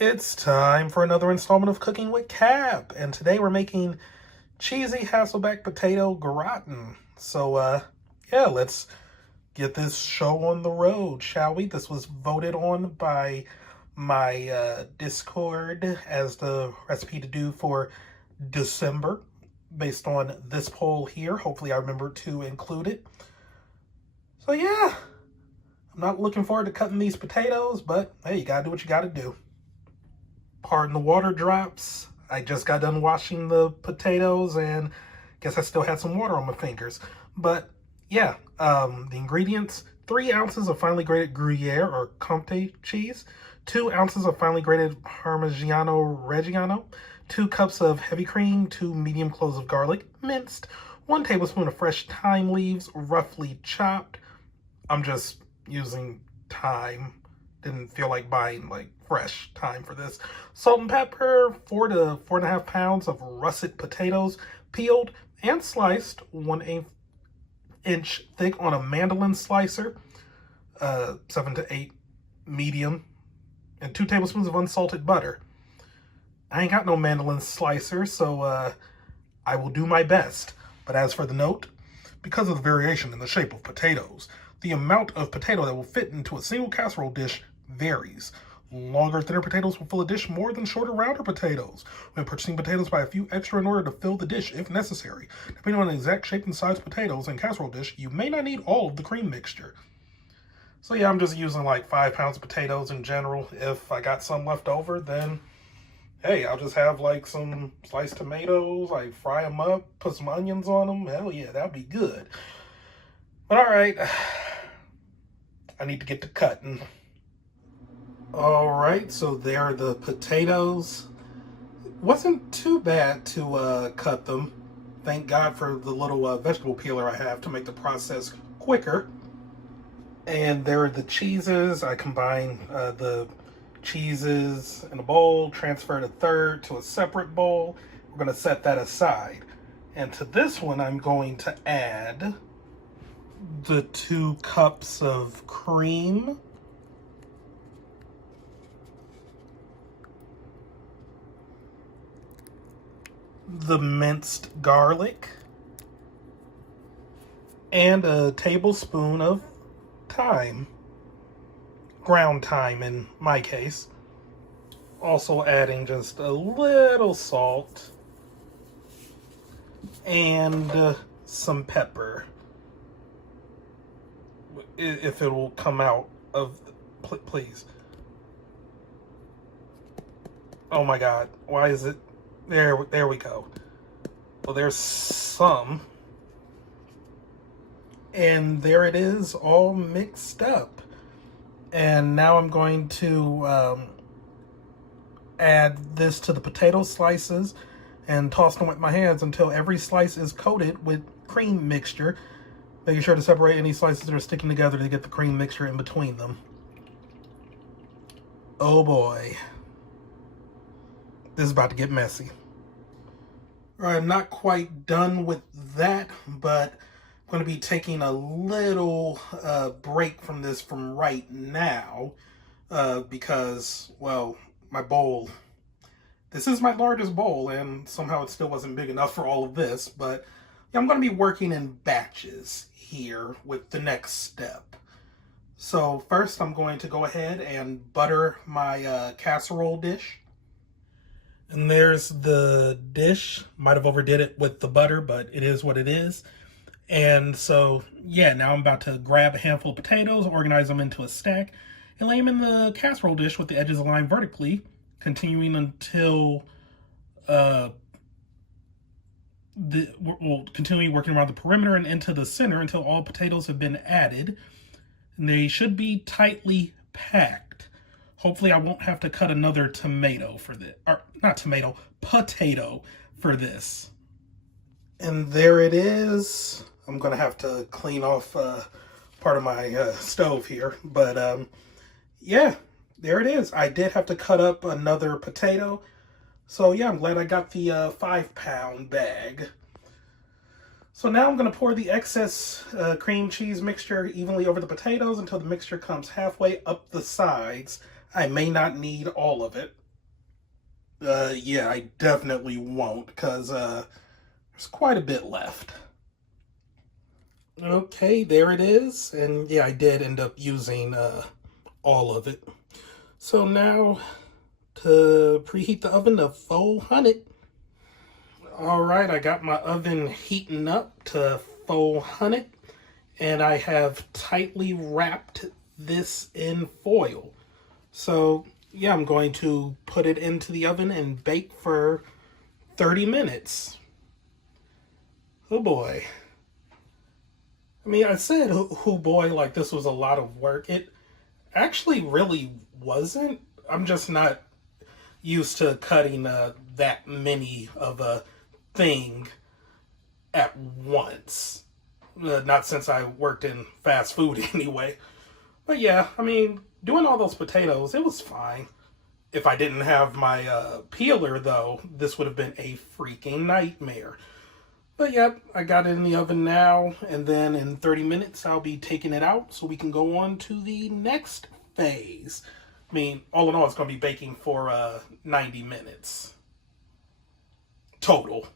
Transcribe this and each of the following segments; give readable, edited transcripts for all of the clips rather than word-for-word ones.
It's time for another installment of Cooking with Cap, and today we're making cheesy Hasselback potato gratin. So, yeah, let's get this show on the road, shall we? This was voted on by my Discord as the recipe to do for December, based on this poll here. Hopefully I remember to include it. So, yeah, I'm not looking forward to cutting these potatoes, but hey, you gotta do what you gotta do. Pardon the water drops. I just got done washing the potatoes and guess I still had some water on my fingers. But yeah, the ingredients: 3 ounces of finely grated Gruyere or Comté cheese, 2 ounces of finely grated Parmigiano Reggiano, 2 cups of heavy cream, 2 medium cloves of garlic, minced, 1 tablespoon of fresh thyme leaves, roughly chopped. I'm just using thyme. Didn't feel like buying like fresh thyme for this. Salt and pepper, 4 to 4.5 pounds of russet potatoes, peeled and sliced 1/8 inch thick on a mandolin slicer, 7 to 8 medium, and 2 tablespoons of unsalted butter. I ain't got no mandolin slicer, so I will do my best. But as for the note, because of the variation in the shape of potatoes, the amount of potato that will fit into a single casserole dish varies. Longer, thinner potatoes will fill a dish more than shorter, rounder potatoes. When purchasing potatoes, buy a few extra in order to fill the dish if necessary. Depending on the exact shape and size of potatoes and casserole dish, you may not need all of the cream mixture. So yeah, I'm just using like 5 pounds of potatoes in general. If I got some left over, then hey, I'll just have like some sliced tomatoes, like fry them up, put some onions on them. Hell yeah, that'd be good. But all right, I need to get to cutting. All right, so there are the potatoes. Wasn't too bad to cut them. Thank God for the little vegetable peeler I have to make the process quicker. And there are the cheeses. I combine the cheeses in a bowl, transferred a third to a separate bowl. We're going to set that aside. And to this one, I'm going to add the 2 cups of cream, the minced garlic, and a tablespoon of thyme, ground thyme in my case. Also adding just a little salt and some pepper, if it will come out of please. Oh my god, why is it there we go. Well, there's some, and there it is, all mixed up. And now I'm going to add this to the potato slices and toss them with my hands until every slice is coated with cream mixture, making sure to separate any slices that are sticking together to get the cream mixture in between them. Oh boy, this is about to get messy. All right, I'm not quite done with that, but I'm going to be taking a little break from this from right now because, well, my bowl, this is my largest bowl, and somehow it still wasn't big enough for all of this, but yeah, I'm going to be working in batches here with the next step. So first I'm going to go ahead and butter my casserole dish. And there's the dish. Might have overdid it with the butter, but it is what it is. And so, yeah, now I'm about to grab a handful of potatoes, organize them into a stack, and lay them in the casserole dish with the edges aligned vertically, continuing until, continuing working around the perimeter and into the center until all potatoes have been added. And they should be tightly packed. Hopefully I won't have to cut another tomato for this, or not tomato, potato for this. And there it is. I'm gonna have to clean off part of my stove here, but yeah, there it is. I did have to cut up another potato, so yeah, I'm glad I got the 5-pound bag. So now I'm going to pour the excess cream cheese mixture evenly over the potatoes until the mixture comes halfway up the sides. I may not need all of it. Yeah, I definitely won't, because there's quite a bit left. Okay, there it is. And yeah, I did end up using all of it. So now to preheat the oven to 400. All right, I got my oven heating up to 400, and I have tightly wrapped this in foil. So yeah, I'm going to put it into the oven and bake for 30 minutes. Oh boy. I mean, I said, oh boy, like this was a lot of work. It actually really wasn't. I'm just not used to cutting that many of a thing at once. Not since I worked in fast food anyway. But yeah, I mean, doing all those potatoes, it was fine. If I didn't have my peeler, though, this would have been a freaking nightmare. But yep, I got it in the oven now, and then in 30 minutes I'll be taking it out so we can go on to the next phase. I mean, all in all, it's going to be baking for 90 minutes total.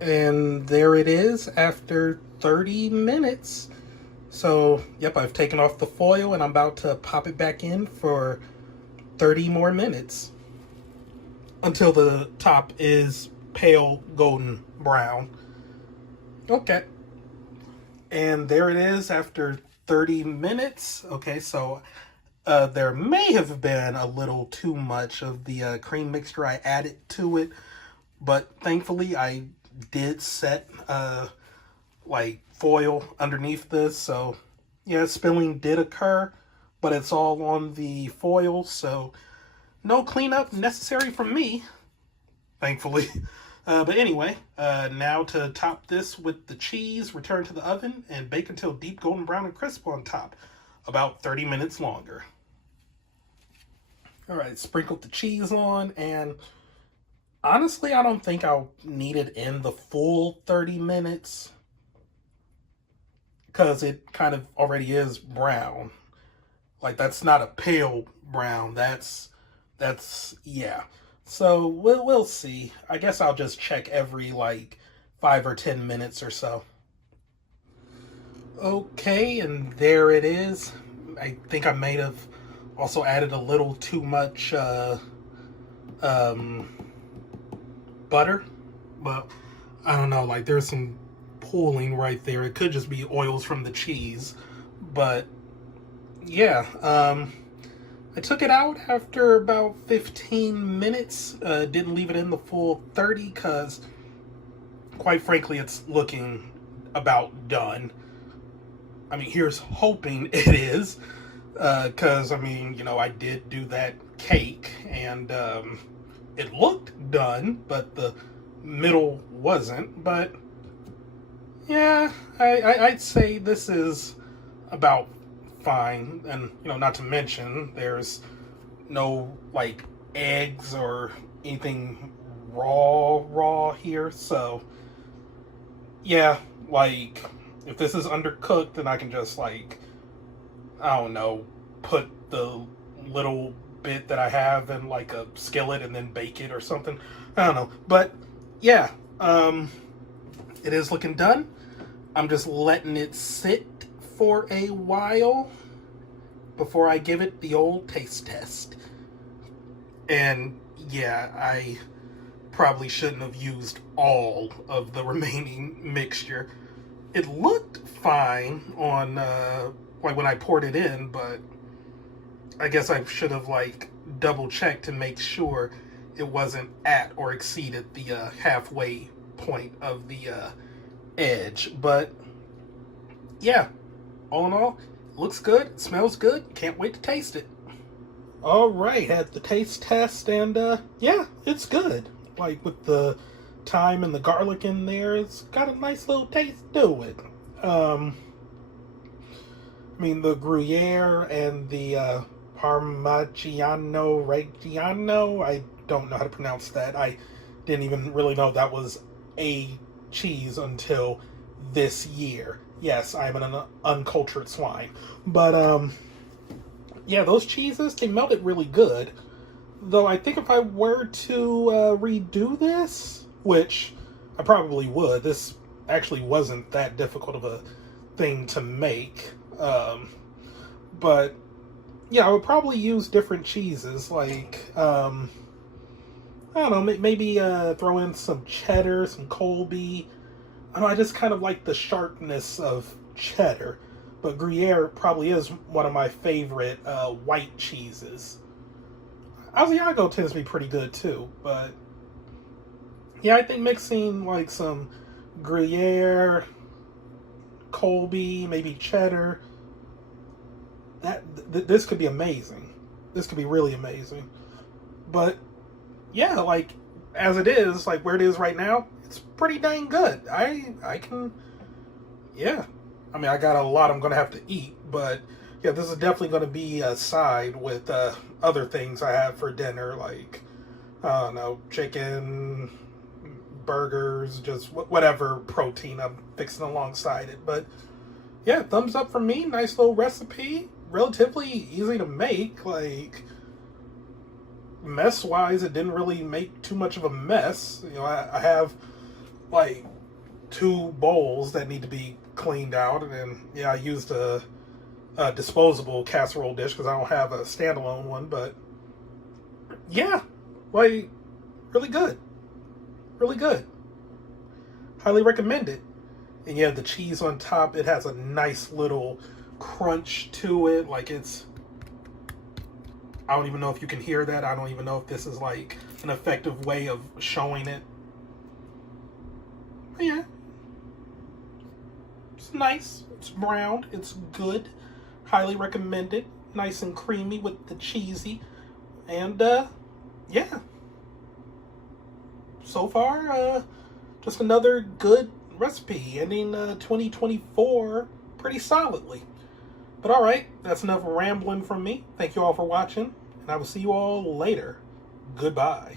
And there it is after 30 minutes. So, yep, I've taken off the foil and I'm about to pop it back in for 30 more minutes until the top is pale golden brown. Okay. And there it is after 30 minutes. Okay, so there may have been a little too much of the cream mixture I added to it, but thankfully I did set like foil underneath this, so yeah, spilling did occur, but it's all on the foil, so no cleanup necessary from me, thankfully. But anyway, now to top this with the cheese, return to the oven, and bake until deep golden brown and crisp on top, about 30 minutes longer. Alright, sprinkled the cheese on, and honestly, I don't think I'll need it in the full 30 minutes, because it kind of already is brown. Like, that's not a pale brown, that's yeah. So, we'll see. I guess I'll just check every, like, 5 or 10 minutes or so. Okay, and there it is. I think I may have also added a little too much, butter. But, I don't know, like, there's some pooling right there. It could just be oils from the cheese. But, yeah, I took it out after about 15 minutes. Didn't leave it in the full 30 because, quite frankly, it's looking about done. I mean, here's hoping it is. Because, I mean, you know, I did do that cake and it looked done, but the middle wasn't. But, yeah, I'd say this is about fine. And, you know, not to mention there's no like eggs or anything raw here, so yeah, like if this is undercooked, then I can just, like, I don't know, put the little bit that I have in like a skillet and then bake it or something. I don't know, but yeah, it is looking done. I'm just letting it sit for a while before I give it the old taste test. And yeah, I probably shouldn't have used all of the remaining mixture. It looked fine on like when I poured it in, but I guess I should have like double checked to make sure it wasn't at or exceeded the halfway point of the edge. But yeah, all in all, looks good, it smells good, can't wait to taste it. Alright, had the taste test, and yeah, it's good. Like, with the thyme and the garlic in there, it's got a nice little taste to it. I mean, the Gruyere and the Parmigiano Reggiano, I don't know how to pronounce that. I didn't even really know that was a cheese until this year. Yes, I'm an uncultured swine. But, yeah, those cheeses, they melted really good. Though I think if I were to redo this, which I probably would, this actually wasn't that difficult of a thing to make. But yeah, I would probably use different cheeses, like I don't know, maybe throw in some cheddar, some Colby. I know I just kind of like the sharpness of cheddar, but Gruyere probably is one of my favorite white cheeses. Asiago tends to be pretty good too, but yeah, I think mixing like some Gruyere, Colby, maybe cheddar, this could be amazing. This could be really amazing. But yeah, like as it is, like where it is right now, it's pretty dang good. I can, yeah. I mean, I got a lot I'm gonna have to eat, but yeah, this is definitely gonna be a side with other things I have for dinner, like I don't know, chicken, burgers, just whatever protein I'm fixing alongside it. But yeah, thumbs up from me. Nice little recipe, relatively easy to make. Like mess wise, it didn't really make too much of a mess. You know, I have like 2 bowls that need to be cleaned out, and then yeah, I used a disposable casserole dish because I don't have a standalone one. But yeah, like really good, really good. Highly recommend it. And yeah, the cheese on top, it has a nice little crunch to it. Like it's, I don't even know if you can hear that. I don't even know if this is like an effective way of showing it. But yeah, it's nice. It's browned. It's good. Highly recommended. Nice and creamy with the cheesy. And yeah, so far, just another good recipe, ending 2024 pretty solidly. But alright, that's enough rambling from me. Thank you all for watching, and I will see you all later. Goodbye.